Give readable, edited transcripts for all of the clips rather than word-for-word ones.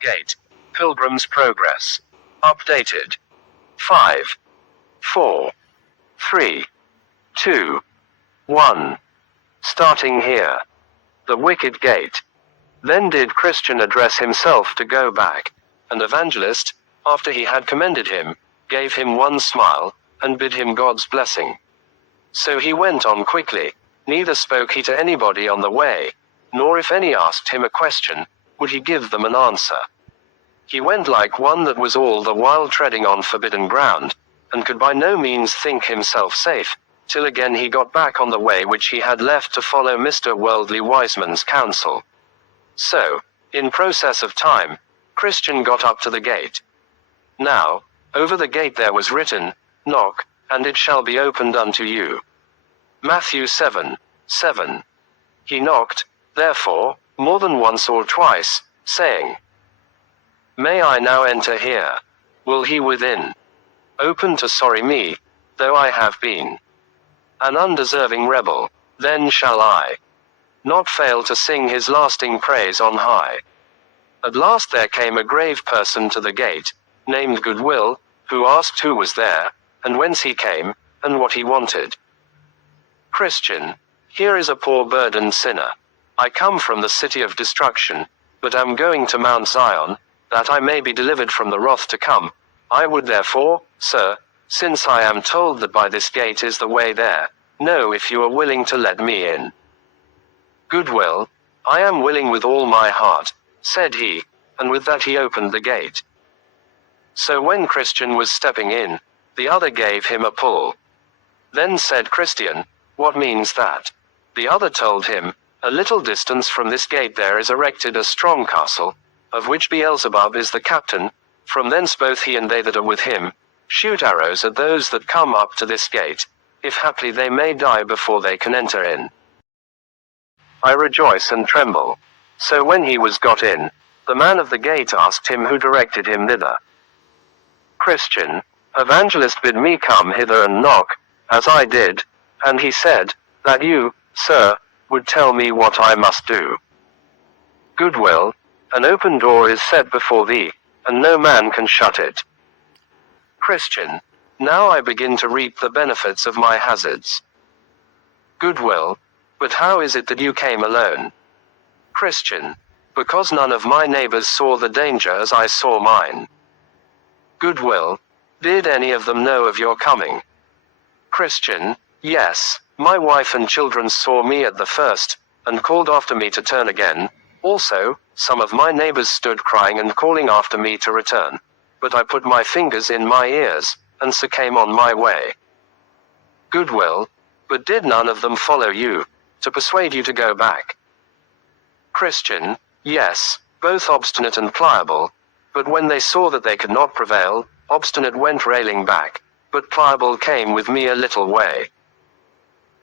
Gate. Pilgrim's Progress. Updated. 5, 4, 3, 2, 1. Starting here. The Wicket Gate. Then did Christian address himself to go back, and Evangelist, after he had commended him, gave him one smile, and bid him God's blessing. So he went on quickly, neither spoke he to anybody on the way, nor if any asked him a question, would he give them an answer. He went like one that was all the while treading on forbidden ground, and could by no means think himself safe, till again he got back on the way which he had left to follow Mr. Worldly Wiseman's counsel. So, in process of time, Christian got up to the gate. Now, over the gate there was written, Knock, and it shall be opened unto you. Matthew 7, 7. He knocked, therefore, more than once or twice, saying, May I now enter here? Will he within open to sorry me, though I have been an undeserving rebel, then shall I not fail to sing his lasting praise on high. At last there came a grave person to the gate, named Goodwill, who asked who was there, and whence he came, and what he wanted. Christian, here is a poor burdened sinner. I come from the city of destruction, but am going to Mount Zion, that I may be delivered from the wrath to come. I would therefore, sir, since I am told that by this gate is the way there, know if you are willing to let me in. Goodwill, I am willing with all my heart, said he, and with that he opened the gate. So when Christian was stepping in, the other gave him a pull. Then said Christian, What means that? The other told him, A little distance from this gate there is erected a strong castle, of which Beelzebub is the captain. From thence both he and they that are with him shoot arrows at those that come up to this gate, if haply they may die before they can enter in. I rejoice and tremble. So when he was got in, the man of the gate asked him who directed him thither. Christian, Evangelist bid me come hither and knock, as I did, and he said, that you, sir, would tell me what I must do. Goodwill, an open door is set before thee, and no man can shut it. Christian, now I begin to reap the benefits of my hazards. Goodwill, but how is it that you came alone? Christian, because none of my neighbors saw the danger as I saw mine. Goodwill, did any of them know of your coming? Christian, yes, my wife and children saw me at the first, and called after me to turn again. Also, some of my neighbors stood crying and calling after me to return. But I put my fingers in my ears, and so came on my way. Goodwill, but did none of them follow you, to persuade you to go back? Christian, yes, both obstinate and pliable, but when they saw that they could not prevail, obstinate went railing back, but pliable came with me a little way.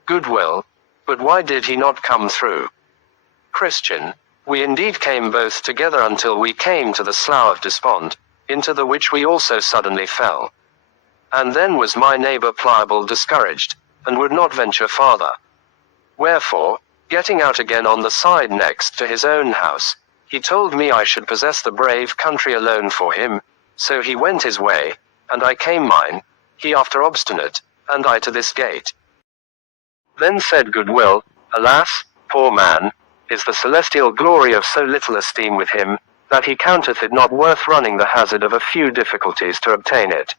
Goodwill, but why did he not come through? Christian, we indeed came both together until we came to the Slough of Despond, into the which we also suddenly fell. And then was my neighbor Pliable discouraged, and would not venture farther. Wherefore, getting out again on the side next to his own house, he told me I should possess the brave country alone for him. So he went his way, and I came mine, he after obstinate, and I to this gate. Then said Goodwill, Alas, poor man, is the celestial glory of so little esteem with him, that he counteth it not worth running the hazard of a few difficulties to obtain it.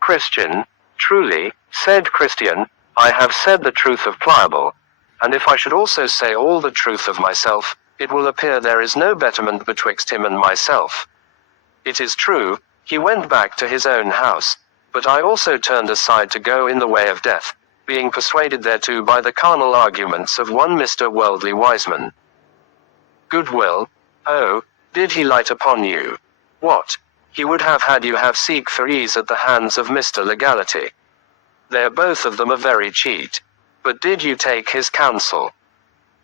Christian, truly, said Christian, I have said the truth of Pliable, and if I should also say all the truth of myself, it will appear there is no betterment betwixt him and myself. It is true, he went back to his own house, but I also turned aside to go in the way of death, being persuaded thereto by the carnal arguments of one Mr. Worldly Wiseman. Goodwill, oh, did he light upon you? What? He would have had you have seek for ease at the hands of Mr. Legality. They're both of them a very cheat. But did you take his counsel?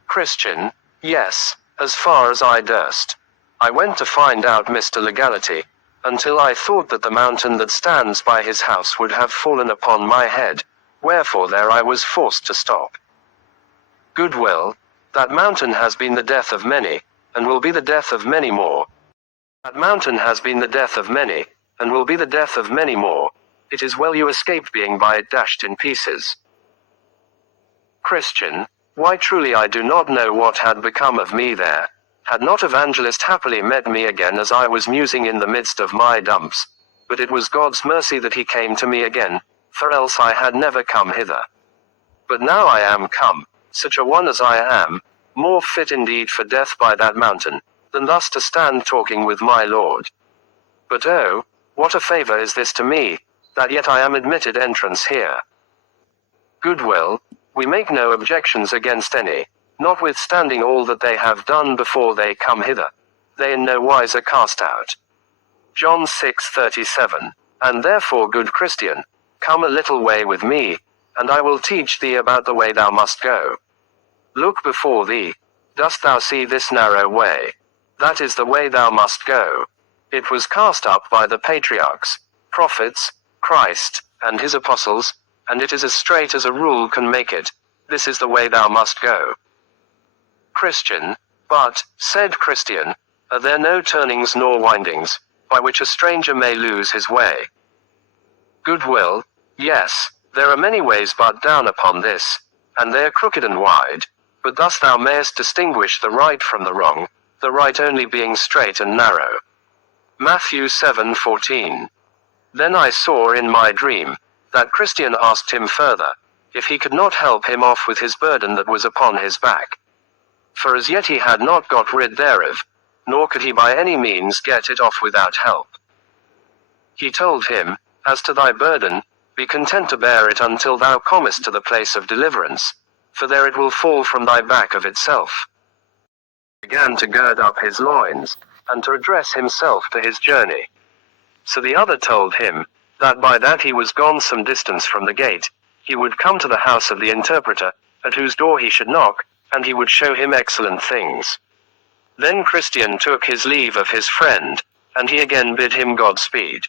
Christian, yes, as far as I durst. I went to find out Mr. Legality, until I thought that the mountain that stands by his house would have fallen upon my head, wherefore there I was forced to stop. Goodwill, that mountain has been the death of many, and will be the death of many more. That mountain has been the death of many, and will be the death of many more. It is well you escaped being by it dashed in pieces. Christian, why truly I do not know what had become of me there, had not Evangelist happily met me again as I was musing in the midst of my dumps, but it was God's mercy that he came to me again, for else I had never come hither. But now I am come, such a one as I am, more fit indeed for death by that mountain, than thus to stand talking with my Lord. But oh, what a favor is this to me, that yet I am admitted entrance here. Goodwill, we make no objections against any, notwithstanding all that they have done before they come hither. They in no wise are cast out. John 6:37. And therefore, good Christian, come a little way with me, and I will teach thee about the way thou must go. Look before thee. Dost thou see this narrow way? That is the way thou must go. It was cast up by the patriarchs, prophets, Christ, and his apostles, and it is as straight as a rule can make it. This is the way thou must go. Christian, but, said Christian, are there no turnings nor windings, by which a stranger may lose his way? Goodwill, yes, there are many ways but down upon this, and they are crooked and wide, but thus thou mayest distinguish the right from the wrong, the right only being straight and narrow. Matthew 7:14. Then I saw in my dream, that Christian asked him further, if he could not help him off with his burden that was upon his back. For as yet he had not got rid thereof, nor could he by any means get it off without help. He told him, as to thy burden, be content to bear it until thou comest to the place of deliverance, for there it will fall from thy back of itself. He began to gird up his loins, and to address himself to his journey. So the other told him, that by that he was gone some distance from the gate, he would come to the house of the interpreter, at whose door he should knock, and he would show him excellent things. Then Christian took his leave of his friend, and he again bid him Godspeed.